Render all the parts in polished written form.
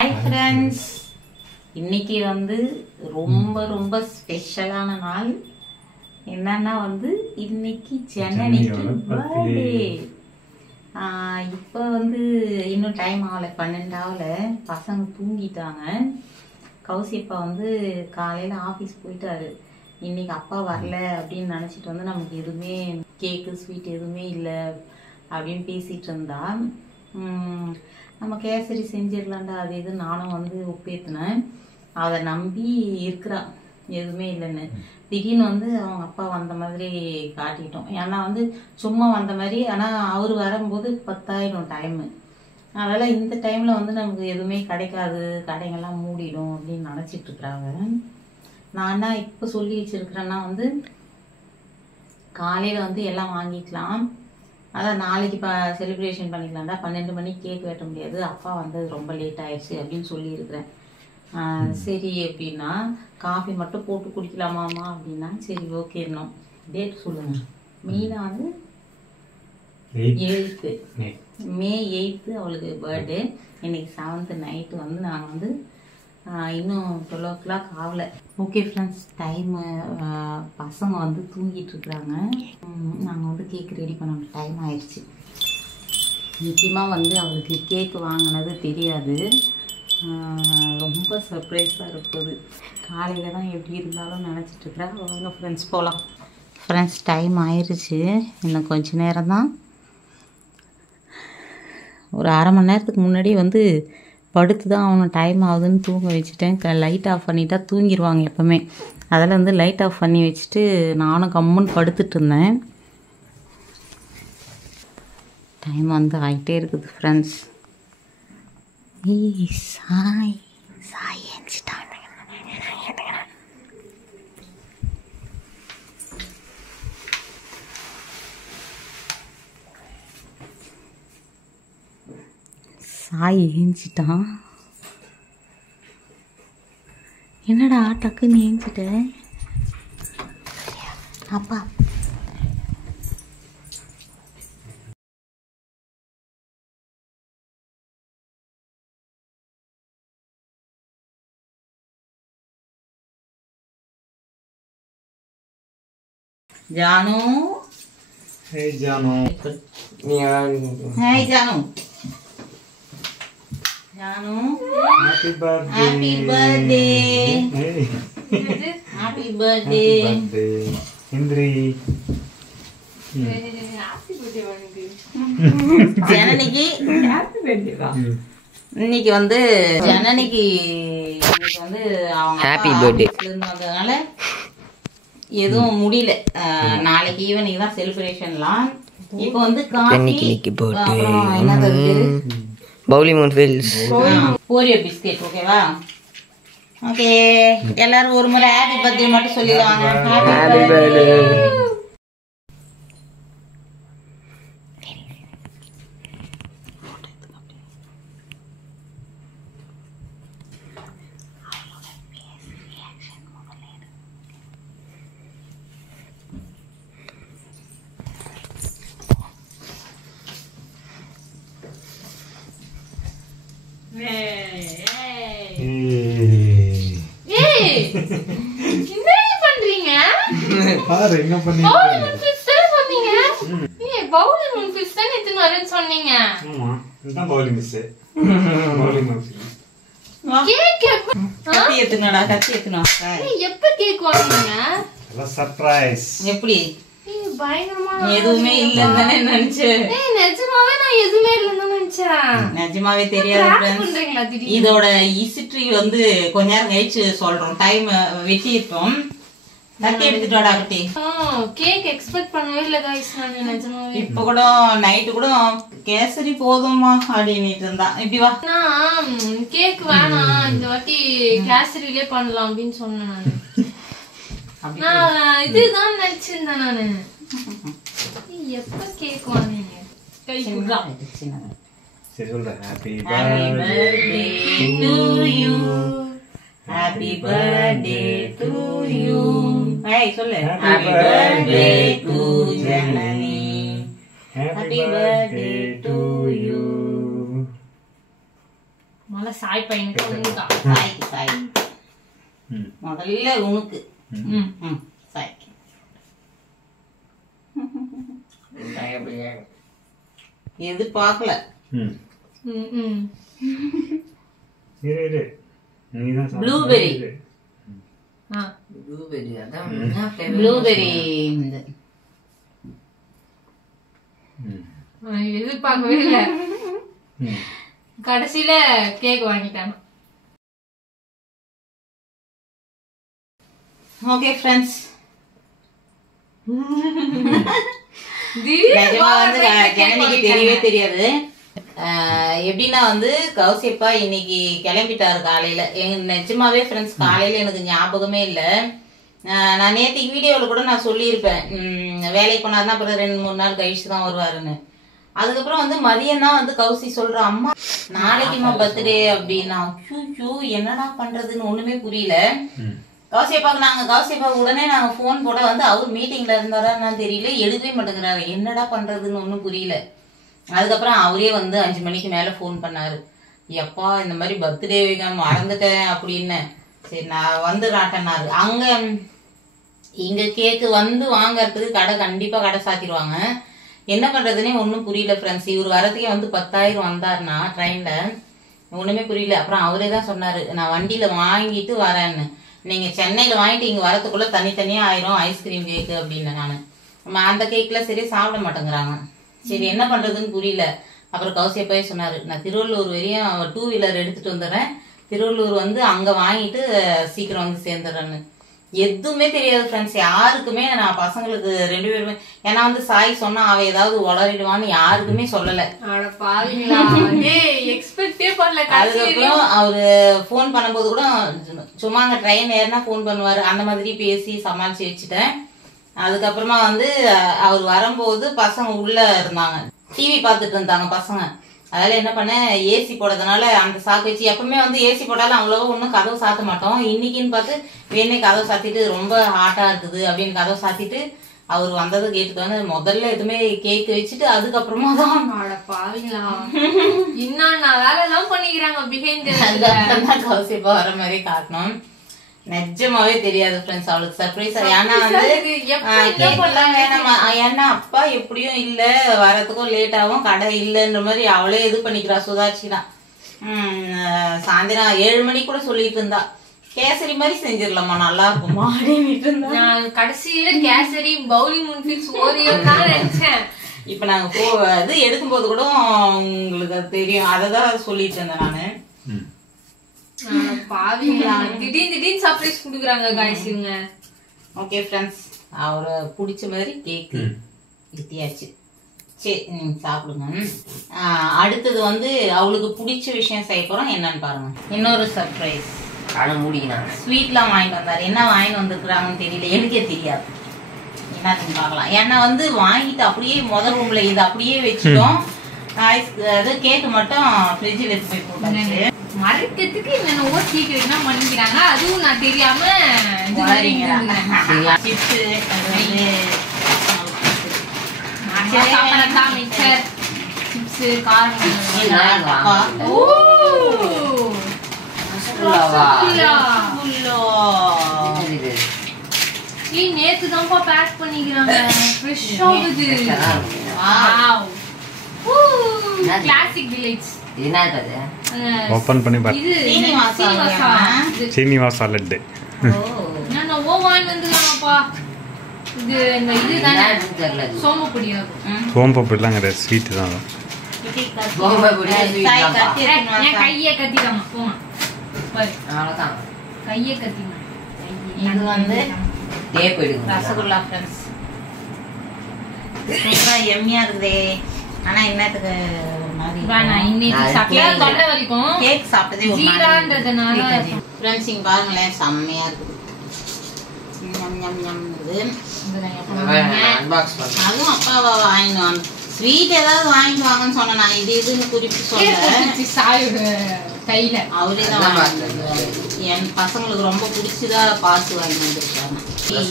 Hi friends, இன்னைக்கு வந்து ரொம்ப ஸ்பெஷலான நாள். என்னன்னா வந்து இன்னைக்கு ஜனனிக்கு பர்த்டே. இப்போ வந்து இன்னும் டைம் ஆகலை, 12 ஆகலை. பசங்க தூங்கிட்டாங்க. கௌசியப்பா வந்து காலையில் ஆஃபீஸ் போயிட்டாரு. இன்னைக்கு அப்பா வரல அப்படின்னு நினச்சிட்டு வந்து நமக்கு எதுவுமே கேக்கு ஸ்வீட் எதுவுமே இல்லை அப்படின்னு பேசிகிட்டு இருந்தா. நம்ம கேசரி செஞ்சிடலாண்டா அது இது நானும் வந்து ஒப்பேற்றினேன். அதை நம்பி இருக்கிறா எதுவுமே இல்லைன்னு. திடீர்னு வந்து அவங்க அப்பா வந்த மாதிரி காட்டிட்டோம். ஏன்னா வந்து சும்மா வந்த மாதிரி, ஆனால் அவர் வரும்போது 10 டைமு. அதனால் இந்த டைமில் வந்து நமக்கு எதுவுமே கிடைக்காது, கடைங்கள்லாம் மூடிடும் அப்படின்னு நினச்சிட்டு இருக்கிறாங்க. நான் தான் இப்போ சொல்லி வச்சுருக்கிறேன்னா வந்து காலையில் வந்து எல்லாம் வாங்கிக்கலாம், அதான் நாளைக்கு செலிப்ரேஷன் பண்ணிக்கலாம்டா. 12 மணிக்கு கேக் வெட்ட முடியாது, அப்பா வந்தது ரொம்ப லேட் ஆயிடுச்சு அப்படின்னு சொல்லியிருக்கிறேன். சரி அப்படின்னா காஃபி மட்டும் போட்டு குடிக்கலாமாம்மா அப்படின்னா சரி ஓகேன்னோம். டேட் சொல்லுங்க. மெயினாக வந்து 8th May 8 அவளுக்கு பர்த்டே. இன்னைக்கு 7th நைட்டு வந்து நாங்கள் வந்து இன்னும் 12 o'clock ஆகலை. ஓகே ஃப்ரெண்ட்ஸ், டைமு பசங்க வந்து தூங்கிட்டு இருக்கிறாங்க. நாங்கள் வந்து கேக் ரெடி பண்ண டைம் ஆயிடுச்சு. முக்கியமாக வந்து அவளுக்கு கேக்கு வாங்கினது தெரியாது, ரொம்ப சர்ப்ரைஸாக இருக்குது. காலையில் தான் எப்படி இருந்தாலும் நினச்சிட்ருக்குறா. வாங்க ஃப்ரெண்ட்ஸ் போகலாம். ஃப்ரெண்ட்ஸ் டைம் ஆயிடுச்சு, இன்னும் கொஞ்சம் நேரம் தான். ஒரு அரை மணி நேரத்துக்கு முன்னாடி வந்து படுத்து தான் அவனை டைம் ஆகுதுன்னு தூங்க வச்சுட்டேன். லைட் ஆஃப் பண்ணிட்டா தூங்கிடுவாங்க எப்போவுமே. அதில் வந்து லைட் ஆஃப் பண்ணி வச்சுட்டு நானும் கம்முன்னு படுத்துட்டு இருந்தேன். டைம் வந்து ஆகிட்டே இருக்குது ஃப்ரெண்ட்ஸ். சாய் சாய் ஏஞ்சிட்டான். சாய் ஏஞ்சிட்டான். என்னடா டக்குன்னு ஏஞ்சிட்ட அப்பா? Janu, Hey Janu. Hey Janu. Janu, Happy birthday. happy birthday. Hey. Happy birthday. Happy birthday. Indri. ஜனனிக்கு இன்னைக்கு வந்து ஜனனிக்கு இன்னைக்கு வந்து அவங்க ஹாப்பி பர்த்டே வந்ததுனால எதுவும் முடியல. நாளைக்கு ஈவினிங் தான் செலிப்ரேஷன்லாம். இப்போ வந்து அப்புறம் என்னது பவுலி மூன்ஃபீல்ஸ் ஓரியோ பிஸ்கெட். ஓகேவா? ஓகே, எல்லாரும் ஒரு முறை ஹாப்பி பர்த்டே மட்டும் சொல்லிடுவாங்க. Happy birthday. பாரு என்ன பண்ணீங்க? சொன்னீங்க. ஆமா, இதுதான் பவுலிங் மிஸ். Bowling miss. கத்தி ஏத்துனடா, கத்தி ஏத்துனா. எப்ப கேக் வாங்குனீங்க? எல்லாம் சர்ப்ரைஸ். எப்படி? பயங்கரமா எதுவுமே இல்லன்னு நினைச்சேன். நிஜமாவே நான் எதுவுமே இல்லன்னு நினைச்சேன். நிஜமாவே தெரியாது. இதோட ஹிஸ்டரி வந்து கொஞ்ச நேரம் கழிச்சு சொல்றோம். டைம் வெட்டி இருப்போம். கத்தி எடுத்துட்டு வாடா குட்டி. கேக் எக்ஸ்பெக்ட் பண்ணவே இல்ல गाइस. நான் நிஜமாவே இப்ப கூட நைட் கூட கேசரி போதுமா அப்படினிட்டு இருந்தா. இப்படி வா. நான் கேக் வேணாம், இந்த வாட்டி கேசரியிலே பண்ணலாம் அப்படின்னு சொன்னேன். நான் இதுதான் நினைச்சிருந்தேன் நானு. எப்ப கேக் வாங்குனீங்க? கை குடுறா. சரி சொல்றேன். Happy birthday to you. Happy birthday to you. ஏய் சொல்லு. Happy birthday to Janani. Happy birthday to you. முதல்ல சாய் பையனுக்கு உனக்கா? சாய்க்கு சாய். முதல்ல உனக்கு. சாய்க்கு. எதிர்பார்க்கல. ப்ளூபெரி. ப்ளூபெரி எதிர்பார்க்கவே இல்ல. கடைசியில கேக் வாங்கிட்டாங்க. ஓகே ஃப்ரெண்ட்ஸ், ஜனனிக்கு தெரியவே தெரியாது. எப்படின்னா வந்து கௌசியப்பா இன்னைக்கு கிளம்பிட்டாரு காலையில. நிஜமாவே ஃப்ரெண்ட்ஸ் காலையில எனக்கு ஞாபகமே இல்லை. நான் நேற்றுக்கு வீடியோவில் கூட நான் சொல்லியிருப்பேன், வேலைக்கு போனாருன்னா அப்புறம் 2-3 நாள் கழிச்சு தான் வருவாருன்னு. அதுக்கப்புறம் வந்து மதியம் தான் வந்து கௌசி சொல்றா, அம்மா நாளைக்குமா பர்த்டே அப்படின்னா. என்னடா பண்றதுன்னு ஒண்ணுமே புரியல. கௌசியப்பாவுக்கு உடனே நாங்க போன் போட வந்து அவர் மீட்டிங்ல இருந்தாரான்னு தெரியல, எடுக்கவே மாட்டேங்கிறாரு. என்னடா பண்றதுன்னு ஒண்ணும் புரியல. அதுக்கப்புறம் அவரே வந்து 5 மணிக்கு மேல போன் பண்ணாரு. எப்பா இந்த மாதிரி பர்த்டே மறந்துட்டேன் அப்படின்னு. சரி நான் வந்துடுறாட்டேன்னாரு. அங்க இங்க கேக்கு வந்து வாங்கறதுக்கு கண்டிப்பா கடை சாத்திடுவாங்க. என்ன பண்றதுன்னே ஒன்றும் புரியல ஃப்ரெண்ட்ஸ். இவர் வரதுக்கே வந்து 10,000 வந்தாருன்னா ட்ரெயின்ல, ஒண்ணுமே புரியல. அப்புறம் அவரே தான் சொன்னாரு, நான் வண்டியில வாங்கிட்டு வரேன்னு. நீங்க சென்னையில வாங்கிட்டு இங்க வரதுக்குள்ள தனித்தனியா ஆயிரும் ஐஸ்கிரீம் கேக்கு அப்படின்னு. நானு அந்த கேக்ல சரி சாப்பிட மாட்டேங்கிறாங்க. சரி என்ன பண்றதுன்னு புரியல. அப்புறம் கௌசியப்பாவே சொன்னாரு, நான் திருவள்ளூர் வரையும் 2 வீலர் எடுத்துட்டு வந்துடுறேன், திருவள்ளூர் வந்து அங்க வாங்கிட்டு சீக்கிரம் வந்து சேர்ந்துடுறேன்னு. எதுவுமே தெரியாது ஃப்ரெண்ட்ஸ் யாருக்குமே. நான் பசங்களுக்கு 2 பேருமே, ஏன்னா வந்து சாய் சொன்னா அவ ஏதாவது உளறிடுவான்னு யாருக்குமே சொல்லல. அதுக்கப்புறம் அவரு போன் பண்ணும்போது கூட சும்மா அங்க ட்ரெயின் ஏறினா போன் பண்ணுவாரு, அந்த மாதிரி பேசி சமாளிச்சு வச்சுட்டேன். அதுக்கப்புறமா வந்து அவர் வரும்போது பசங்க உள்ள இருந்தாங்க, டிவி பார்த்துட்டு இருந்தாங்க பசங்க. அதனால என்ன பண்ணேன், ஏசி போடுறதுனால அந்த சாக்கு வச்சு, எப்பவுமே வந்து ஏசி போட்டாலும் அவ்வளவா ஒன்றும் கதவு சாத்த மாட்டோம். இன்னைக்குன்னு பார்த்து வேணே கதவு சாத்திட்டு ரொம்ப ஹாட்டா இருக்குது அப்படின்னு கதவு சாத்திட்டு அவர் வந்ததை கேட்டுட்டு வந்து முதல்ல எதுவுமே கேக் வச்சுட்டு அதுக்கப்புறமா தான் கௌசியப்பா வர மாதிரி காட்டணும். நிஜமாவே தெரியாது ஃப்ரெண்ட்ஸ் அவளுக்கு சர்ப்ரைஸ். ஏன்னா வந்து கேக்கெல்லாம் வேணாமா, ஏன்னா அப்பா எப்படியும் இல்ல, வரதுக்கும் லேட் ஆகும், கடை இல்லைன்ற மாதிரி அவளே இது பண்ணிக்கிறா. சுதாட்சி தான் சாயந்தரம் 7 மணிக்கு கூட சொல்லிட்டு இருந்தா, கேசரி மாதிரி செஞ்சிடலாமா நல்லா இருக்குமா அப்படின்ட்டு இருந்தா. கடைசியில கேசரி பவுலி முன்ஃபிக்ஸ் ஓரியோ தான் நினைச்சேன். இப்ப நாங்க இது எடுக்கும் போது கூட உங்களுக்கு அது தெரியும், அததான் சொல்லிட்டு இருந்தேன் நானு. திடீர்னு சர்ப்ரைஸ் குடுக்குறாங்க गाइस இவங்க. ஓகே ஃப்ரெண்ட்ஸ், அவரை பிடிச்ச மாதிரி கேக் எடுத்தியாச்சு. சரி சாப்பிடுங்க. அடுத்தது வந்து அவளுக்கு பிடிச்ச விஷயம் செய்ய போறோம். என்னன்னு பாருங்க, இன்னொரு சர்ப்ரைஸ். ஸ்வீட்லாம் வாங்கிட்டு வந்தாரு. என்ன வாங்கிட்டு வந்துருக்குறாங்கன்னு தெரியல, எனக்கே தெரியாது. என்னன்னு பார்க்கலாம். ஏன்னா வந்து வாங்கிட்டு அப்படியே முதல் ரூம்ல இது அப்படியே வச்சுட்டோம். அது கேக்கு மட்டும் ஃப்ரிட்ஜில் எடுத்து போய் போட்டாச்சு. மறைக்கிறதுக்கு என்னென்னவோ சீக்கிரம் பண்ணிக்கிறாங்க, அதுவும் நான் தெரியாம மிக்சர் சிப்ஸ் நேத்து தான்ப்பா பேக் பண்ணிக்கிறாங்க. ஃப்ரெஷ்ஷா இருக்குது. Classic delights. ஓபன் பண்ணி பாரு. இது சீனிவாசா லட்டு. நான் ஓவான் வந்துலாம்ப்பா. இது இந்த இது தானே சோம்புப்பொடி. சோம்புப்பொடிலாம் கிடையாது, ஸ்வீட் தான். சோம்புப்பொடி ஸ்வீட் தான். நான் கையை கத்திட்டேன். போமா பாரு, அவ்வளவுதான். கையை கத்திட்டேன். இது வந்து டேப் எடுங்க. ரசகுல்லா ஃப்ரெண்ட்ஸ். ரொம்ப எம்மியா இருக்குதே. ஆனா என்னத்துக்கு மாதிரி வேணா, இன்னைக்கு சாப்பிட்டா தொண்டை வரைக்கும். கேக் சாப்பிட்டதே ஒரு ஜீரான்றதுனால ஃப்ரெண்ட்ஸ் இங்க பாருங்களேன், செம்மையா இருக்குது. ஞம் ஞம் ஞம் இது. அன்பாக்ஸ் பண்ணு. அதுவும் அப்பாவா வாங்கிட்டு வாங்க. ஸ்வீட் ஏதாவது வாங்கிட்டு வாங்கன்னு சொன்ன, நான் இது இதுன்னு குறிப்பிட்டு சொல்ல. சாயோட கையில அவரே தான் என் பசங்களுக்கு ரொம்ப பிடிச்சதா பார்த்து வாங்கி வந்துருக்காங்க.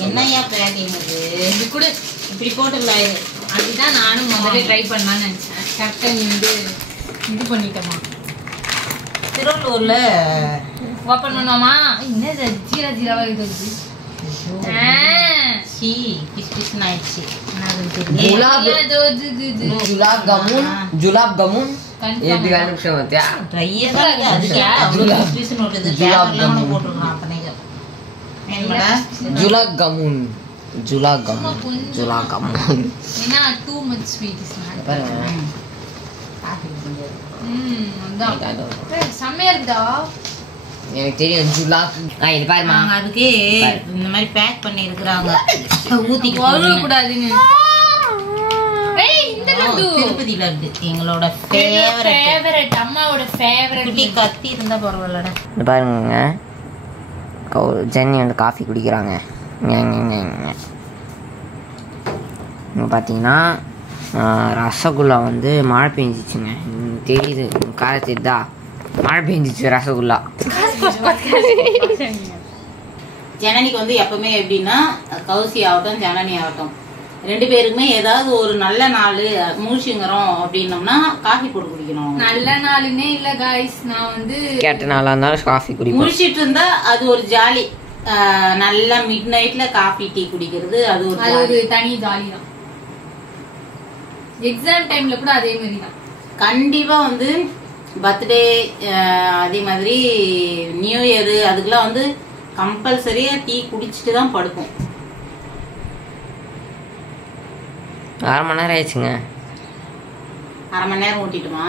என்னையா பேக்கிங் இது கூட இப்படி போட்டுல. அதுதான் நானும் முதல்ல ட்ரை பண்ணலான்னு நினைச்சேன். கரெக்டாக நீ வந்து இது பண்ணிட்டோமா. திருவள்ளூர்ல ஓபன் பண்ணுவோமா? என்னது ஜீரா ஜீராவா இது? சி கிஸ்கிஸ்னு ஆயிடுச்சு. जुलाब गमून ये भी गाने से होते हैं ட்ரையா தான் இருக்கு. அதுக்கு அவ்வளோ கிஸ்கிஸ்னு ஓடுது. பேப்பர்லாம் போட்டுருக்கான் அத்தனைக்கு. என்னடா जुलाब गमून ஏன்னா too much sweet is not. பாருங்க அதான் செம்மையா இருக்குதா. எனக்கு தெரியும் जुलाब இது பாருமா அவங்க அதுக்கு இந்த மாதிரி பேக் பண்ணி இருக்கிறாங்க. ஊத்தி வர கூடாதுன்னு. ஏய் இந்த லட்டு திருப்பதி லட்டு எங்களோட ஃபேவரட். அம்மாவோட ஃபேவரட். குட்டி கத்தி இருந்தா பரவாயில்லடா. இது பாருங்க ஜென்னி வந்து காஃபி குடிக்கிறாங்க. பார்த்தீங்கன்னா ரசகுல்லா வந்து மழை பெஞ்சிச்சுங்க. தெரியுது காலை தெரியுதா? மழை பெஞ்சிச்சு ரசகுல்லா. ஜனனிக்கு வந்து எப்பவுமே எப்படின்னா கௌசி ஆகட்டும் ஜனனி ஆகட்டும் ரெண்டு பேருக்குமே ஏதாவது ஒரு நல்ல நாள் மூழ்கிங்கிறோம் அப்படின்னோம்னா காஃபி போட்டு குடிக்கணும். நல்ல நாளுன்னே இல்ல காய்ஸ். நான் வந்து கேட்ட நாளாக இருந்தாலும் காஃபி குடிப்போம். முடிச்சிட்டு இருந்தா அது ஒரு ஜாலி. நல்லா மிட் நைட்ல காஃபி டீ குடிக்கிறது அது ஒரு தனி ஜாலி தான். எக்ஸாம் டைம்ல கூட அதே மாதிரி தான். கண்டிப்பா வந்து பர்த்டே அதே மாதிரி நியூ இயர் அதுக்கெல்லாம் வந்து கம்பல்சரியா டீ குடிச்சிட்டு தான் படுப்போம். 1/2 மணி நேரம் ஆயிடுச்சுங்க. 1/2 மணி நேரம் ஊட்டிட்டுமா?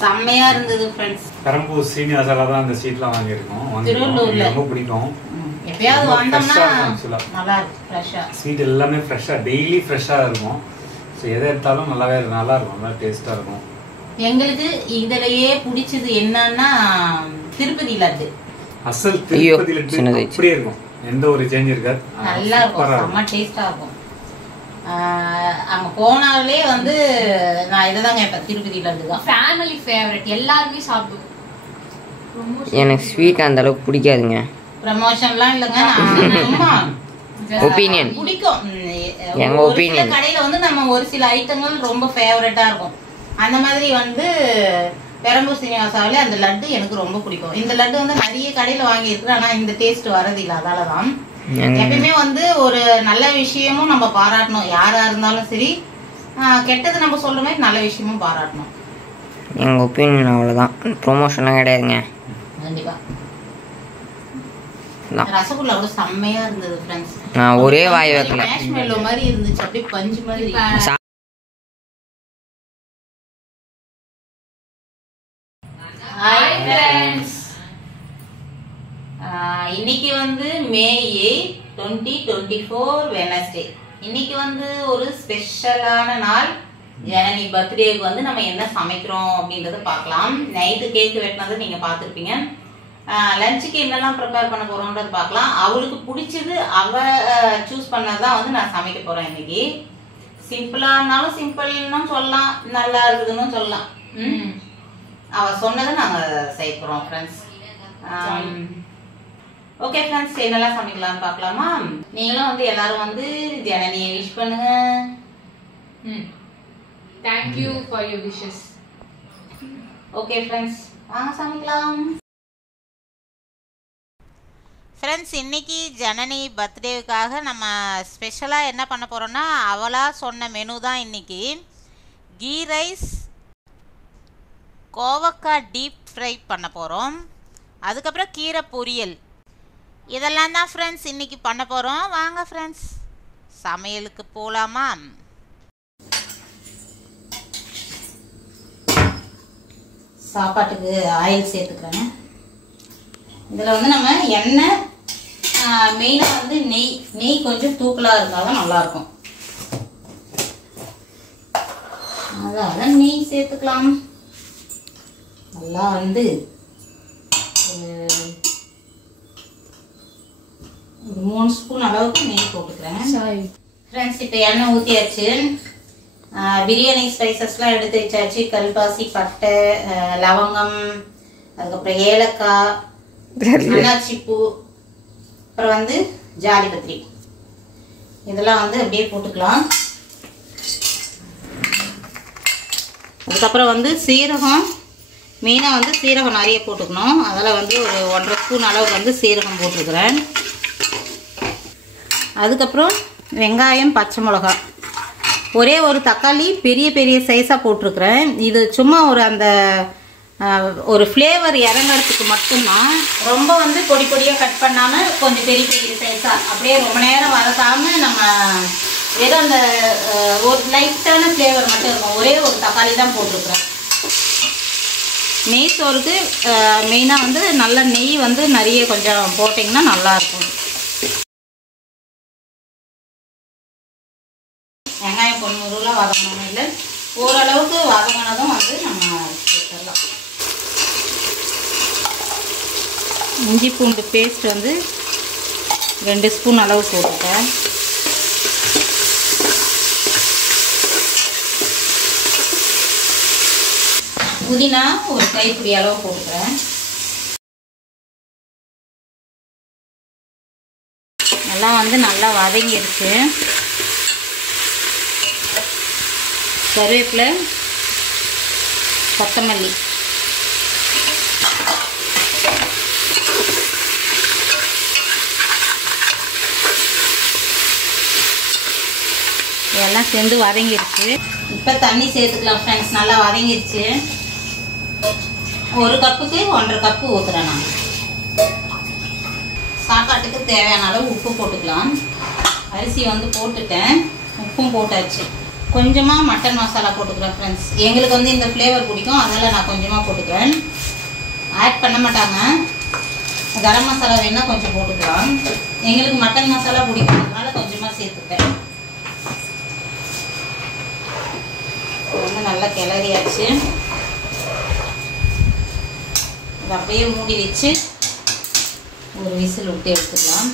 செம்மையா இருந்தது ஃப்ரெண்ட்ஸ். பெரம்பூர் சீனிவாசால தான் அந்த சீட்லாம் வாங்கியிருக்கோம். திருவள்ளூர்ல ரொம்ப பிடிக்கும். எப்பயாவது வந்தோம்னா நல்லா இருக்கும். ஃப்ரெஷ்ஷா ஸ்வீட் எல்லாமே ஃப்ரெஷ்ஷா டெய்லி ஃப்ரெஷ்ஷா இருக்கும். ஸோ எதை எடுத்தாலும் நல்லா இருக்கும். நல்லா டேஸ்டா இருக்கும். எங்களுக்கு இதுலயே பிடிச்சது என்னன்னா திருப்பதி லட்டு. அசல் திருப்பதி லட்டு அப்படியே இருக்கும். எந்த ஒரு சேஞ்ச் இருக்காது. நல்லா இருக்கும். செம்ம டேஸ்டா இருக்கும். அங்க போனாலே வந்து நான் இதான் கேட்பேன். திருப்பதி லட்டு தான் ஃபேமிலி ஃபேவரட். எல்லாருமே சாப்பிடுவோம். எனக்கு ஸ்வீட் அந்த அளவுக்கு பிடிக்காதுங்க. ப்ரமோஷன்லாம் இல்லைங்க. ஒப்பீனியன் பிடிக்கும். எங்க ஒப்பீனியன் கடையில வந்து நம்ம ஒரு சில ஐட்டங்கள் ரொம்ப ஃபேவரட்டா இருக்கும். அந்த மாதிரி வந்து பெரம்பூர் சீனிவாசாவில அந்த லட்டு எனக்கு ரொம்ப பிடிக்கும். இந்த லட்டு வந்து நிறைய கடையில வாங்கி இருக்கு. ஆனா இந்த டேஸ்ட் வரது இல்லை. அதாலதான் எப்பயுமே வந்து ஒரு நல்ல விஷயமும் நம்ம பாராட்டணும். யாரா இருந்தாலும் சரி. கெட்டது நம்ம சொல்ற மாதிரி நல்ல விஷயமும் பாராட்டணும். எங்க ஒப்பீனியன் அவ்வளவுதான். ப்ரொமோஷன்லாம் கிடையாதுங்க. கண்டிப்பா. ரசகுல்லா கூட செம்மையா இருந்தது ஃப்ரெண்ட்ஸ். நான் ஒரே வாய் வைக்கல. மேஷ்மெல்லோ மாதிரி இருந்துச்சு. அப்படியே பஞ்சு மாதிரி. Hi friends. இன்னைக்கு வந்து மே 8, 2024 வெனஸ்டே. இன்னைக்கு வந்து ஒரு ஸ்பெஷலான நாள். ஜனனி பர்த்டேக்கு வந்து நம்ம என்ன சமைக்கிறோம் அப்படின்றத பார்க்கலாம். நைட்டு கேக் வெட்டினதை நீங்க பார்த்துருப்பீங்க. லஞ்சுக்கு என்னெல்லாம் ப்ரிப்பேர் பண்ண போறோம்ன்றது பார்க்கலாம். அவளுக்கு பிடிச்சது அவ சூஸ் பண்ணதான் வந்து நான் சமைக்க போறேன் இன்னைக்கு. சிம்பிளா இருந்தாலும் சிம்பிள்னு சொல்லலாம், நல்லா இருக்குதுன்னு சொல்லலாம். அவ சொன்னதை நாங்க செய்ய போறோம் ஃப்ரெண்ட்ஸ். ஓகே ஃப்ரெண்ட்ஸ், என்னெல்லாம் சமைக்கலாம்னு பார்க்கலாமா? நீங்களும் வந்து எல்லாரும் வந்து ஜனனியை விஷ் பண்ணுங்க. Thank you for your wishes. Okay friends, வாங்க சமைக்கலாம். ஃப்ரெண்ட்ஸ், இன்னைக்கு ஜனனி பர்த்டேவுக்காக நம்ம ஸ்பெஷலாக என்ன பண்ண போகிறோன்னா, அவளாக சொன்ன மெனு தான் இன்னைக்கு. கீ ரைஸ், கோவக்காய் டீப் ஃப்ரை பண்ண போகிறோம். அதுக்கப்புறம் கீரை பொரியல். இதெல்லாம் தான் ஃப்ரெண்ட்ஸ் இன்னைக்கு பண்ண போகிறோம். வாங்க ஃப்ரெண்ட்ஸ் சமையலுக்கு போகலாமா? சாப்பாட்டுக்கு ஆயில் சேர்த்துக்கிறேன். இதில் வந்து நம்ம எண்ணெய், மெயினாக வந்து நெய் கொஞ்சம் தூக்கலாக இருந்தால் தான் நல்லாயிருக்கும். அதான் நெய் சேர்த்துக்கலாம். நல்லா வந்து ஒரு 3 ஸ்பூன் அளவுக்கு நெய் போட்டுக்கிறேன். ஃப்ரெண்ட்ஸ், இப்போ எண்ணெய் ஊற்றியாச்சு. பிரியாணி ஸ்பைசஸ்லாம் எடுத்து வச்சாச்சு. கல்பாசி, பட்டை, லவங்கம், அதுக்கப்புறம் ஏலக்காய், அன்னாச்சிப்பூ, அப்புறம் வந்து ஜாதிபத்திரி, இதெல்லாம் வந்து அப்படியே போட்டுக்கலாம். அதுக்கப்புறம் வந்து சீரகம், மெயினாக வந்து சீரகம் நிறைய போட்டுக்கணும். அதில் வந்து ஒரு 1.5 ஸ்பூன் அளவுக்கு வந்து சீரகம் போட்டுருக்குறேன். அதுக்கப்புறம் வெங்காயம், பச்சை மிளகா, ஒரே ஒரு தக்காளி பெரிய பெரிய சைஸாக போட்டிருக்கிறேன். இது சும்மா ஒரு ஃப்ளேவர் இறங்கிறதுக்கு மட்டும்தான். ரொம்ப வந்து பொடி பொடியாக கட் பண்ணாமல் கொஞ்சம் பெரிய பெரிய சைஸாக அப்படியே ரொம்ப நேரம் வதக்காமல் நம்ம வெறும் அந்த ஒரு லைட்டான ஃப்ளேவர் மட்டும் இருக்கும். ஒரே ஒரு தக்காளி தான் போட்டிருக்கிறேன். நெய் சோறுக்கு மெயினாக வந்து நல்ல நெய் வந்து நிறைய கொஞ்சம் போட்டிங்கன்னா நல்லாயிருக்கும். வெங்காயம் பொன்முருளாக வதங்கணும் இல்லை, ஓரளவுக்கு வதங்கினதும் வந்து நம்ம சேர்த்துடலாம். இஞ்சி பூண்டு பேஸ்ட் வந்து 2 ஸ்பூன் அளவு போட்டுட்டேன். புதினா ஒரு கைப்பிடி அளவு போட்டுக்கிறேன். எல்லாம் வந்து நல்லா வதங்கிடுச்சு. கருவேப்பிலை, கொத்தமல்லி, இதெல்லாம் சேர்ந்து வதங்கிடுச்சு. இப்போ தண்ணி சேர்த்துக்கலாம் ஃப்ரெண்ட்ஸ். நல்லா வதங்கிடுச்சு. 1 கப்புக்கு 1.5 கப்பு ஊற்றுறேன். நான் சாப்பாட்டுக்கு தேவையான அளவு உப்பு போட்டுக்கலாம். அரிசி வந்து போட்டுட்டேன், உப்பும் போட்டாச்சு. கொஞ்சமாக மட்டன் மசாலா போட்டுக்கிறேன் ஃப்ரெண்ட்ஸ். எங்களுக்கு வந்து இந்த ஃப்ளேவர் பிடிக்கும், அதனால் நான் கொஞ்சமாக போட்டுக்கிறேன். ஆட் பண்ண மாட்டாங்க. கரம் மசாலா வேணால் கொஞ்சம் போட்டுக்கலாம். எங்களுக்கு மட்டன் மசாலா பிடிக்கும், அதனால் கொஞ்சமாக சேர்த்துட்டேன். வந்து நல்லா கிளறியாச்சு. அப்படியே மூடி வச்சு ஒரு விசில் விட்டு எடுத்துக்கலாம்.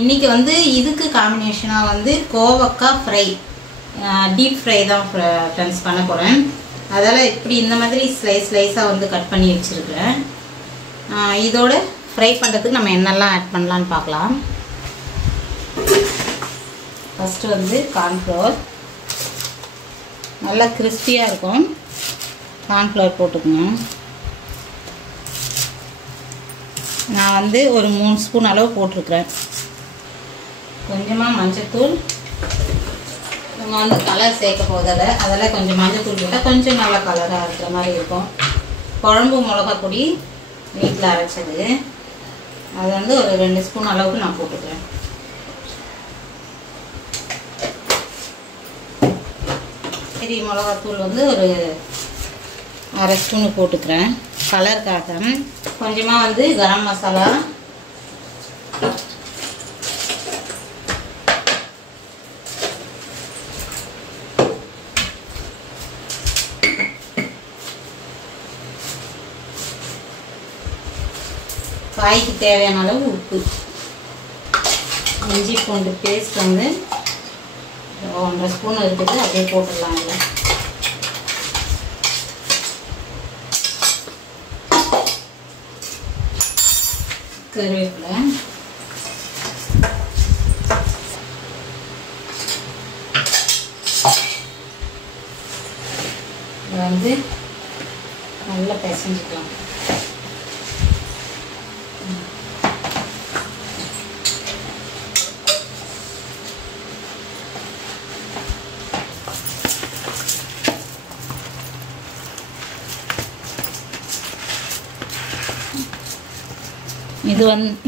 இன்றைக்கி வந்து இதுக்கு காம்பினேஷனாக வந்து கோவக்காய் ஃப்ரை, டீப் ஃப்ரை தான் ஃப்ரெண்ட்ஸ் பண்ண போகிறேன். அதெல்லாம் இப்படி இந்த மாதிரி ஸ்லைஸாக வந்து கட் பண்ணி வச்சுருக்கிறேன். இதோட ஃப்ரை பண்ணுறதுக்கு நம்ம என்னெல்லாம் ஆட் பண்ணலான்னு பார்க்கலாம். ஃபஸ்ட்டு வந்து கார்ன்ஃப்ளவர், நல்லா கிறிஸ்பியாக இருக்கும். கார்ன்ஃப்ளவர் போட்டுக்கணும். நான் வந்து ஒரு 3 ஸ்பூன் அளவு போட்டிருக்கிறேன். கொஞ்சமாக மஞ்சத்தூள். நம்ம வந்து கலர் சேர்க்க போதில்லை, அதெல்லாம் கொஞ்சம் மஞ்சத்தூள் போட்டால் கொஞ்சம் நல்லா கலராக இருக்கிற மாதிரி இருக்கும். குழம்பு மிளகா பொடி வீட்டில் அரைச்சது, அது வந்து ஒரு 2 ஸ்பூன் அளவுக்கு நான் போட்டுக்கிறேன். பெரிய மிளகாத்தூள் வந்து ஒரு 1/2 ஸ்பூனு போட்டுக்கிறேன் கலருக்காக. கொஞ்சமாக வந்து கரம் மசாலா, காய்க்கு தேவையான அளவு உப்பு, இஞ்சி பூண்டு பேஸ்ட் வந்து 1.5 ஸ்பூன் இருக்குது, அப்படியே போட்டுடலாம். இல்லை கருவேப்பிலை, வந்து நல்லா பிசைஞ்சுக்கலாம்.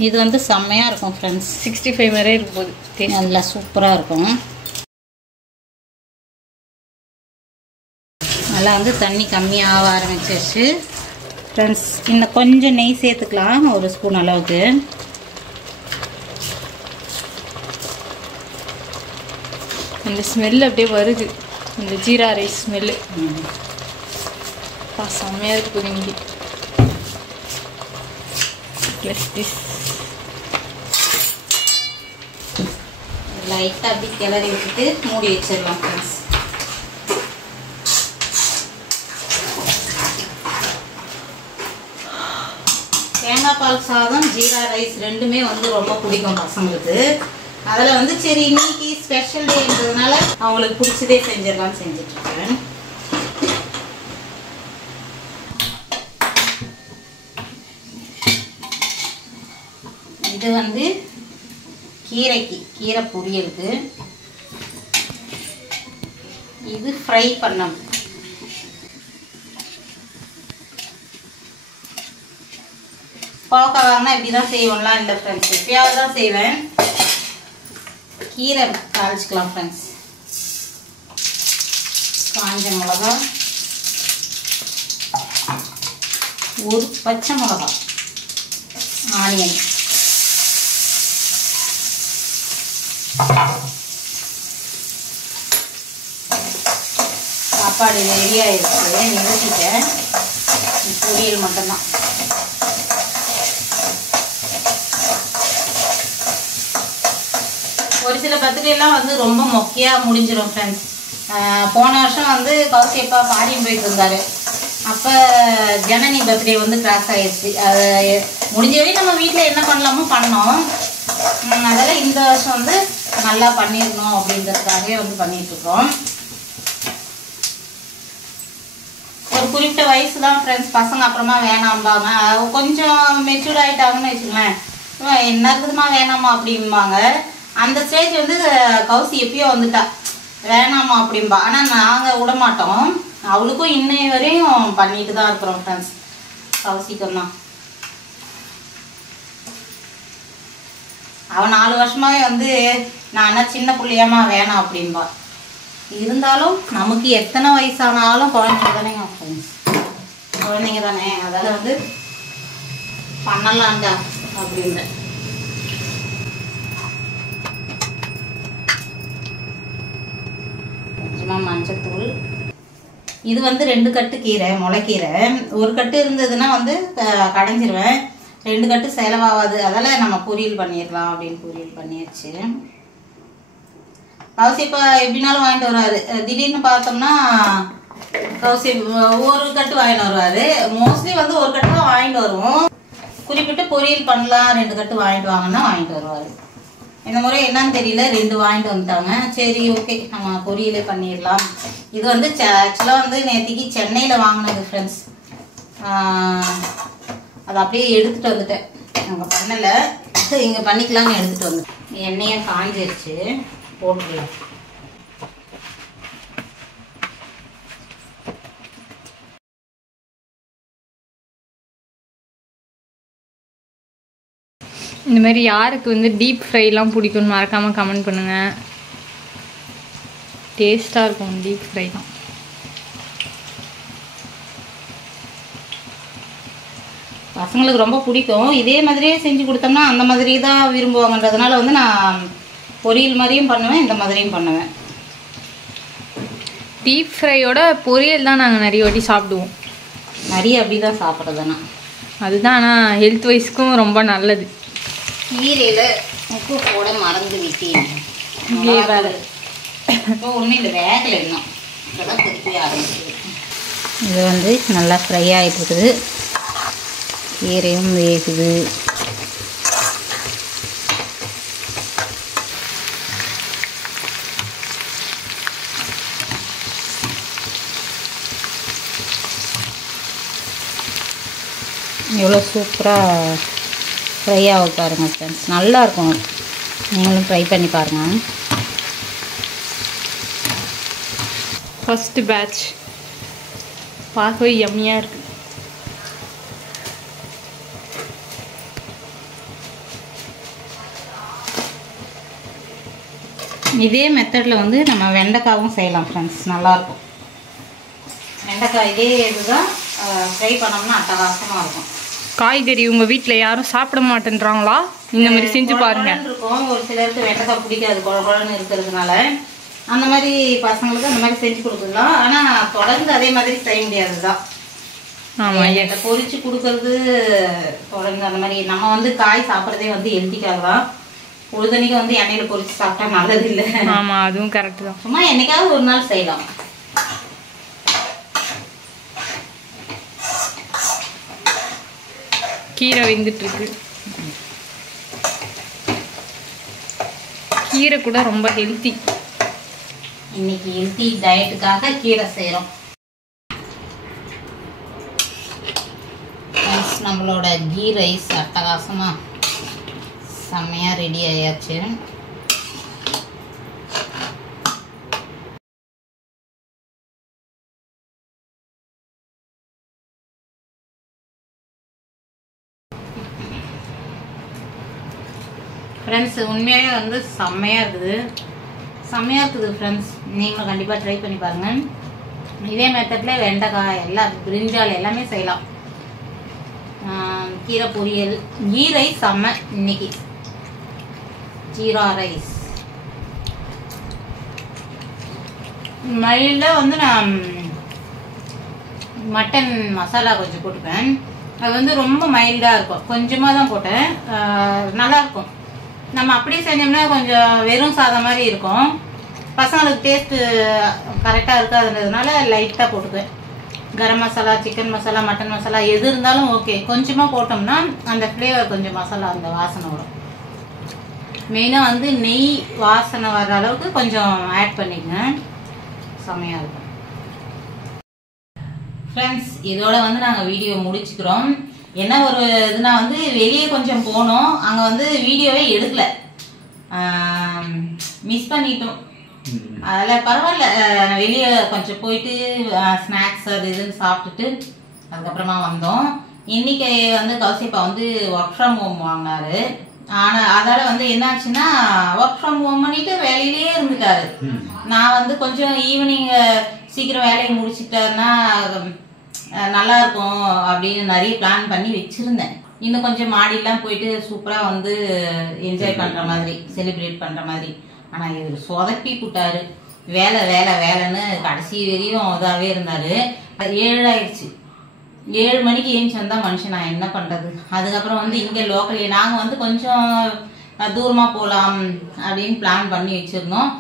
இது வந்து செம்மையாக இருக்கும் ஃப்ரெண்ட்ஸ். 65 வரை இருக்கும் போது நல்லா சூப்பராக இருக்கும். நல்லா வந்து தண்ணி கம்மியாக ஆரம்பிச்சிருச்சு ஃப்ரெண்ட்ஸ். இன்னும் கொஞ்சம் நெய் சேர்த்துக்கலாம், 1 ஸ்பூன் அளவுக்கு. அந்த ஸ்மெல் அப்படியே வருது, இந்த ஜீரா ரைஸ் ஸ்மெல்லு. செம்மையாக இருக்கு போது. இங்கே லைட்டாக அப்படி கிளறி விட்டுட்டு மூடி வச்சிடலாம் ஃப்ரெண்ட்ஸ். தேங்காய் பால் சாதம், ஜீரா ரைஸ் ரெண்டுமே வந்து ரொம்ப பிடிக்கும் பசங்களுக்கு. அதில் வந்து சரி இன்னைக்கு ஸ்பெஷல் டேன்றதுனால அவங்களுக்கு பிடிச்சதே செஞ்சிடலாம்னு செஞ்சிட்ருக்கேன். இது வந்து கீரை பொரியலுக்கு. இது ஃப்ரை பண்ண பாவக்காய் வாங்கினா இப்படி தான் செய்வோம்லாம் இல்லை ஃப்ரெண்ட்ஸ், எப்பயாவது தான் செய்வேன். கீரை தாளிச்சுக்கலாம் ஃப்ரெண்ட்ஸ். காஞ்ச மிளகா, ஒரு பச்சை மிளகா, ஆனியன், சாப்பாடு ரெடி ஆயிடுச்சு. நிறுத்திட்டேன். பொரியல் மட்டும்தான். ஒரு சில பத்திரிகைலாம் வந்து ரொம்ப மொக்கையாக முடிஞ்சிடும் ஃப்ரெண்ட்ஸ். போன வருஷம் வந்து கௌசியப்பா பாரியம் போயிட்டு இருந்தாரு. அப்போ ஜனனி பர்த்டே வந்து கிராஸ் ஆகிடுச்சு. அது முடிஞ்ச வரையும் நம்ம வீட்டில் என்ன பண்ணலாமோ பண்ணோம். அதெல்லாம் இந்த வருஷம் வந்து நல்லா பண்ணிடணும் அப்படின்றதுக்காகவே வந்து பண்ணிகிட்ருக்கோம். ஒரு குறிப்பிட்ட வயசு தான் ஃப்ரெண்ட்ஸ், பசங்க அப்புறமா வேணாம்பாங்க. கொஞ்சம் மெச்சூர்ட் ஆகிட்டாங்கன்னு வச்சுக்கோங்களேன், என்ன இருக்குதுமா வேணாமா அப்படிம்பாங்க. அந்த ஸ்டேஜ் வந்து கௌசி எப்பயோ வந்துட்டா, வேணாமா அப்படின்பா. ஆனால் நாங்கள் விட மாட்டோம். அவளுக்கும் இன்னை வரையும் பண்ணிட்டு தான் இருக்கிறோம் ஃப்ரெண்ட்ஸ். கௌசிக்கும் தான். அவன் 4 வருஷமாவே வந்து நான் சின்ன பிள்ளையாமா வேணாம் அப்படின்பா. இருந்தாலும் நமக்கு எத்தனை வயசானாலும் குழந்தைங்க தானேங்க ஃப்ரெண்ட்ஸ், குழந்தைங்க தானே. அதெல்லாம் வந்து பண்ணலாம்டா அப்படின்ற. கொஞ்சமாக மஞ்சத்தூள். இது வந்து 2 கட்டு கீரை, முளைக்கீரை. ஒரு கட்டு இருந்ததுன்னா வந்து கடைஞ்சிருவேன். 2 கட்டு செலவாகாது. அதெல்லாம் நம்ம பொரியல் பண்ணிடலாம் அப்படின்னு பொரியல் பண்ணியாச்சு. கௌசி இப்போ எப்படினாலும் வாங்கிட்டு வருவார். திடீர்னு பார்த்தோம்னா கௌசி ஒரு கட்டு வாங்கிட்டு வருவார். மோஸ்ட்லி வந்து ஒரு கட்டு தான் வாங்கிட்டு வருவோம். குறிப்பிட்டு பொரியல் பண்ணலாம் 2 கட்டு வாங்கிட்டு வாங்கன்னா வாங்கிட்டு வருவார். இந்த முறை என்னன்னு தெரியல, 2 வாங்கிட்டு வந்துட்டாங்க. சரி ஓகே, நம்ம பொரியலே பண்ணிடலாம். இது வந்து ஆக்சுவலாக வந்து நேற்றுக்கு சென்னையில் வாங்கினது ஃப்ரெண்ட்ஸ். அதை அப்படியே எடுத்துகிட்டு வந்துட்டேன். அங்கே பண்ணலை, இங்கே பண்ணிக்கலாம்னு எடுத்துகிட்டு வந்துட்டேன். எண்ணெயை காஞ்சிருச்சு, போட்டுக்கலாம். இந்த மாதிரி யாருக்கு வந்து டீப் ஃப்ரைலாம் பிடிக்கும்னு மறக்காமல் கமெண்ட் பண்ணுங்கள். டேஸ்ட்டாக இருக்கும் டீப் ஃப்ரை தான். பசங்களுக்கு ரொம்ப பிடிக்கும். இதே மாதிரியே செஞ்சு கொடுத்தோம்னா அந்த மாதிரி தான் விரும்புவாங்கன்றதுனால வந்து நான் பொரியல் மாதிரியும் பண்ணுவேன், இந்த மாதிரியும் பண்ணுவேன். டீப் ஃப்ரையோட பொரியல் தான் நாங்கள் நிறைய வாட்டி சாப்பிடுவோம். நிறைய அப்படி தான் சாப்பிட்றதுனா அதுதான். ஆனால் ஹெல்த் வைஸ்க்கும் ரொம்ப நல்லது. கீரையில் உப்பு போட மறந்து விட்டேன். இப்போ ஒன்றும் இல்லை, வேகலை இன்னும். இப்போதான் கொதிக்க ஆரம்பிச்சிது. இது வந்து நல்லா ஃப்ரை ஆகிட்டு இருக்குது. கீரையும் வேகுது. எவ்வளோ சூப்பராக ஃப்ரை ஆக பாருங்கள் ஃப்ரெண்ட்ஸ், நல்லாயிருக்கும். நீங்களும் ட்ரை பண்ணி பாருங்கள். ஃபஸ்ட்டு பேட்ச் பார்க்கவே யம்மியாக இருக்குது. இதே மெத்தடில் வந்து நம்ம வெண்டைக்காவும் செய்யலாம் ஃப்ரெண்ட்ஸ், நல்லாயிருக்கும். வெண்டைக்காய் இதே இதுதான் ஃப்ரை பண்ணோம்னா அட்டகாசமாக இருக்கும். காய்கறி உங்கள் வீட்டில் யாரும் சாப்பிட மாட்டேன்றாங்களா? இந்த மாதிரி செஞ்சு பாருங்க. இருக்கும் ஒரு சிலருக்கு வெண்டைக்காய் பிடிக்காது, குழகுழன்னு இருக்கிறதுனால. அந்த மாதிரி பசங்களுக்கு அந்த மாதிரி செஞ்சு கொடுக்கலாம். ஆனால் தொடர்ந்து அதே மாதிரி செய்ய முடியாது தான். ஆமாம், என்கிட்ட பொரிச்சு கொடுக்கறது தொடர்ந்து அந்த மாதிரி. நம்ம வந்து காய் சாப்பிட்றதே வந்து ஹெல்த்திக்காக தான். பொழுதனைக்கு வந்து எண்ணெயில் பொரிச்சு சாப்பிட்டா நல்லது இல்லை. ஆமாம், அதுவும் கரெக்டு தான். சும்மா என்னைக்காவது ஒரு நாள் செய்யலாம். கீரை வெந்துட்டுருக்கு. கீரை கூட ரொம்ப ஹெல்த்தி. இன்னைக்கு ஹெல்த்தி டயட்டுக்காக கீரை செய்கிறோம். நம்மளோட கீ ரைஸ் அட்டகாசமாக செம்மையா ரெடி ஆயாச்சு. ஃப்ரெண்ட்ஸ் உண்மையாகவே வந்து செம்மையாக இருக்குது ஃப்ரெண்ட்ஸ். நீங்களும் கண்டிப்பாக ட்ரை பண்ணி பாருங்கள். இதே மெத்தடில் வெண்டைக்காய் எல்லாம் பிரிஞ்சால் எல்லாமே செய்யலாம். கீரை பொரியல், கீ ரைஸ் செம்ம இன்னைக்கு, ஜீரா ரைஸ். மயில வந்து நான் மட்டன் மசாலா கொஞ்சம் போட்டுப்பேன். அது வந்து ரொம்ப மைல்டாக இருக்கும், கொஞ்சமாக தான் போட்டேன், நல்லாயிருக்கும். நம்ம அப்படியே செஞ்சோம்னா கொஞ்சம் வெறும் சாதம் மாதிரி இருக்கும். பசங்களுக்கு டேஸ்ட்டு கரெக்டாக இருக்காதுன்றதுனால லைட்டாக போட்டுக்குவேன். கரம் மசாலா, சிக்கன் மசாலா, மட்டன் மசாலா எது இருந்தாலும் ஓகே, கொஞ்சமாக போட்டோம்னா அந்த ஃப்ளேவர் கொஞ்சம் மசாலா அந்த வாசனை வரும். மெயினாக வந்து நெய் வாசனை வர்ற அளவுக்கு கொஞ்சம் ஆட் பண்ணிக்கங்க, செம்மையாக இருக்கும். ஃப்ரெண்ட்ஸ் இதோட வந்து நாங்கள் வீடியோ முடிச்சுக்கிறோம். என்ன ஒரு இதுனா வந்து வெளியே கொஞ்சம் போனோம், அங்கே வந்து வீடியோவே எடுக்கல, மிஸ் பண்ணிட்டோம். அதில் பரவாயில்ல, வெளியே கொஞ்சம் போயிட்டு ஸ்நாக்ஸ் அது இதுன்னு சாப்பிட்டுட்டு அதுக்கப்புறமா வந்தோம். இன்னைக்கு வந்து கௌசிப்பா வந்து ஒர்க் ஃப்ரம் ஹோம் வாங்கினாரு. ஆனால் அதால் வந்து என்னாச்சுன்னா ஒர்க் ஃப்ரம் ஹோம் பண்ணிட்டு வேலையிலேயே இருந்துட்டாரு. நான் வந்து கொஞ்சம் ஈவினிங் சீக்கிரம் வேலையை முடிச்சுட்டாருன்னா நல்லா இருக்கும் அப்படின்னு நிறைய பிளான் பண்ணி வச்சிருந்தேன். இன்னும் கொஞ்சம் மாடியெல்லாம் போயிட்டு சூப்பரா வந்து என்ஜாய் பண்ற மாதிரி, செலிப்ரேட் பண்ற மாதிரி. ஆனா இவர் சொதப்பி விட்டாரு. வேலை வேலை வேலைன்னு கடைசி வரையும் இதாவே இருந்தாரு. 7 ஆயிடுச்சு. 7 மணிக்கு ஏஞ்சி வந்தா மனுஷன் நான் என்ன பண்றது. அதுக்கப்புறம் வந்து இங்க லோக்கல்ல நாங்க வந்து கொஞ்சம் தூரமா போலாம் அப்படின்னு பிளான் பண்ணி வச்சிருந்தோம்.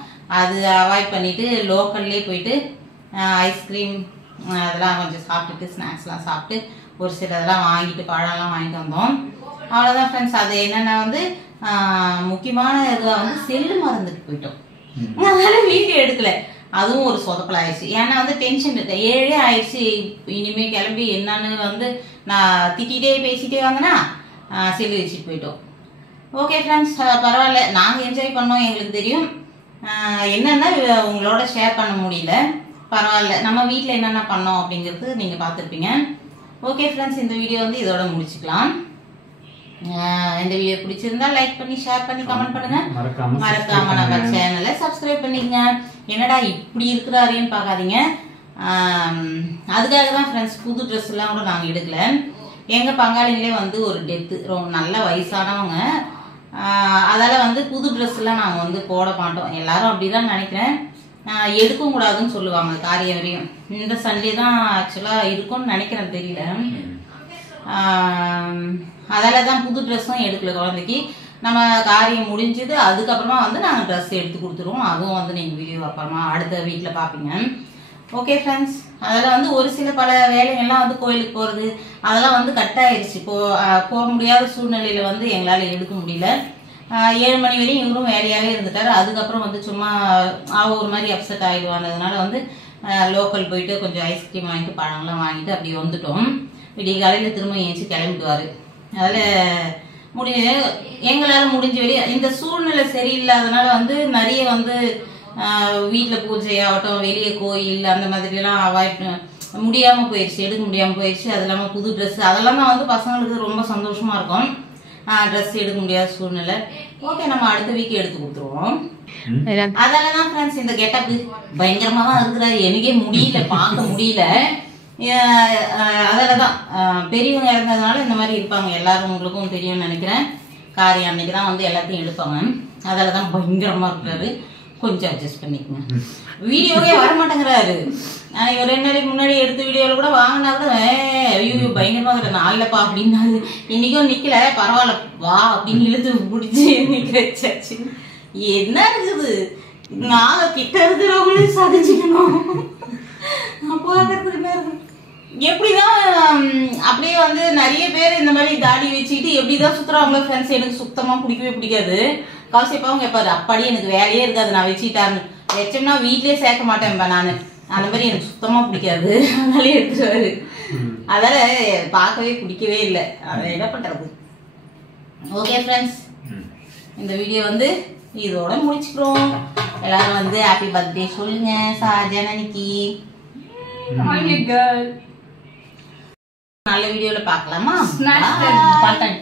அது அவாய்ட் பண்ணிட்டு லோக்கல்லே போயிட்டு ஐஸ்கிரீம் அதெல்லாம் கொஞ்சம் சாப்பிட்டுட்டு ஸ்நாக்ஸ்லாம் சாப்பிட்டு ஒரு சில இதெல்லாம் வாங்கிட்டு பழம்லாம் வாங்கிட்டு வந்தோம். அவ்வளோதான் ஃப்ரெண்ட்ஸ். அது என்னென்னா வந்து முக்கியமான இதுவாக வந்து செல்லு மறந்துட்டு போயிட்டோம். அதனால வீடியோ எடுக்கல. அதுவும் ஒரு சொதப்பல் ஆயிடுச்சு. ஏன்னா வந்து டென்ஷன் இருக்கு. 7 ஆயிடுச்சு. இனிமே கிளம்பி என்னன்னு வந்து நான் திட்டிகிட்டே பேசிட்டே வந்தேன்னா செல்லு வச்சுட்டு போயிட்டோம். ஓகே ஃப்ரெண்ட்ஸ், பரவாயில்ல, நாங்கள் என்ஜாய் பண்ணோம், எங்களுக்கு தெரியும். என்னென்னா உங்களோட ஷேர் பண்ண முடியல, பரவாயில்ல. நம்ம வீட்டில் என்னென்ன பண்ணோம் அப்படிங்கிறது நீங்கள் பார்த்துருப்பீங்க. ஓகே ஃப்ரெண்ட்ஸ், இந்த வீடியோ வந்து இதோட முடிச்சுக்கலாம். இந்த வீடியோ பிடிச்சிருந்தா லைக் பண்ணி ஷேர் பண்ணி கமெண்ட் பண்ணுங்க. மறக்காம நம்ம சேனலை சப்ஸ்கிரைப் பண்ணிக்கங்க. என்னடா இப்படி இருக்கிறாருன்னு பார்க்காதீங்க. அதுக்காக தான் ஃப்ரெண்ட்ஸ் புது ட்ரெஸ் எல்லாம் கூட நாங்கள் எடுக்கல. எங்கள் பங்காளிங்களே வந்து ஒரு டெத்து, ரொம்ப நல்ல வயசானவங்க. அதால் வந்து புது ட்ரெஸ் எல்லாம் நாங்கள் வந்து போட மாட்டோம். எல்லாரும் அப்படிதான் நினைக்கிறேன். எடுக்கவும் கூடாதுன்னு சொல்லுவாங்க காரியம் வரையும். இந்த சண்டே தான் ஆக்சுவலாக இருக்கும்னு நினைக்கிறேன், தெரியல. அதால தான் புது ட்ரெஸ்ஸும் எடுக்கல குழந்தைக்கு. நம்ம காரியம் முடிஞ்சது அதுக்கப்புறமா வந்து நாங்கள் ட்ரெஸ் எடுத்து கொடுத்துருவோம். அதுவும் வந்து நீங்கள் வீடியோ அப்புறமா அடுத்த வீட்டில் பார்ப்பீங்க. ஓகே ஃப்ரெண்ட்ஸ், அதில் வந்து ஒரு சில பல வேலைகள்லாம் வந்து கோயிலுக்கு போகிறது அதெல்லாம் வந்து கட் ஆயிடுச்சு. போக முடியாத சூழ்நிலையில் வந்து எங்களால் எடுக்க முடியல. 7 மணி வரையும் இவரும் வேலையாகவே இருந்துட்டாரு. அதுக்கப்புறம் வந்து சும்மா ஒரு மாதிரி அப்செட் ஆகிடுவானதுனால வந்து லோக்கல் போயிட்டு கொஞ்சம் ஐஸ்கிரீம் வாங்கிட்டு பழங்கள்லாம் வாங்கிட்டு அப்படி வந்துட்டோம். விடிய காலையில் திரும்ப ஏஞ்சி கிளம்பிடுவார். அதில் எங்களால் முடிஞ்ச வரையும் இந்த சூழ்நிலை சரியில்லாதனால வந்து நிறைய வந்து வீட்டில் பூஜை ஆகட்டும், வெளியே கோயில் அந்த மாதிரிலாம் அவாய்ட் முடியாமல் போயிடுச்சு, எடுக்க முடியாமல் போயிடுச்சு. அது இல்லாமல் புது ட்ரெஸ் அதெல்லாம் தான் வந்து பசங்களுக்கு ரொம்ப சந்தோஷமா இருக்கும். ட்ரெஸ் எடுக்க முடியாத சூழ்நிலை. ஓகே, நம்ம அடுத்த வீக் எடுத்து கொடுத்துருவோம். அதனாலதான் ஃப்ரெண்ட்ஸ் இந்த கெட்டப் பயங்கரமா தான் இருக்கிறாரு. எனக்கே முடியல, பார்க்க முடியல. அதனாலதான் பெரியவங்க இறந்ததுனால இந்த மாதிரி இருப்பாங்க. எல்லாரும் உங்களுக்கும் தெரியும்னு நினைக்கிறேன். காரியம் அன்னைக்கு தான் வந்து எல்லாத்தையும் எடுப்பாங்க. அதனாலதான் பயங்கரமா இருக்கிறாரு. கொஞ்சம் அட்ஜஸ்ட் பண்ணிக்கங்க. வீடியோவே வர மாட்டேங்கிறாரு. இவர் 2 நாளைக்கு முன்னாடி எடுத்த வீடியோல கூட வாங்கினா கூட ஐயோ பயங்கரமா இருக்கிற நாள்லப்பா அப்படின்னாரு. இன்னைக்கும் நிக்கல, பரவாயில்ல வா அப்படின்னு இழுத்து பிடிச்சி நிக்க வச்சாச்சு. என்ன இருக்குது, நாங்க கிட்ட இருக்கிறவங்களே சாதிச்சுக்கணும். போகிறதுக்கு நேரம் எப்படிதான் அப்படியே வந்து நிறைய பேர் இந்த மாதிரி தாடி வச்சுக்கிட்டு எப்படிதான் சுத்துறாங்களோ ஃப்ரெண்ட்ஸ். எனக்கு சுத்தமா பிடிக்கவே பிடிக்காது. கௌசிப்பாவும் கேட்பாரு, அப்பாடி எனக்கு வேலையே இருக்காது நான் வச்சுக்கிட்டாருன்னு. வச்சோம்னா வீட்லயே சேர்க்க மாட்டேன்பா நான். அந்த மாதிரி எனக்கு சுத்தமா பிடிக்காது. அதனாலே எடுத்துருவாரு. அதால பார்க்கவே பிடிக்கவே இல்லை. அதை என்ன பண்றது. ஓகே ஃப்ரெண்ட்ஸ், இந்த வீடியோ வந்து இதோட முடிச்சுக்கிறோம். எல்லாரும் வந்து ஹாப்பி பர்த்டே சொல்லுங்க ஜனனிக்கு. நல்ல வீடியோல பார்க்கலாமா? Smash the button.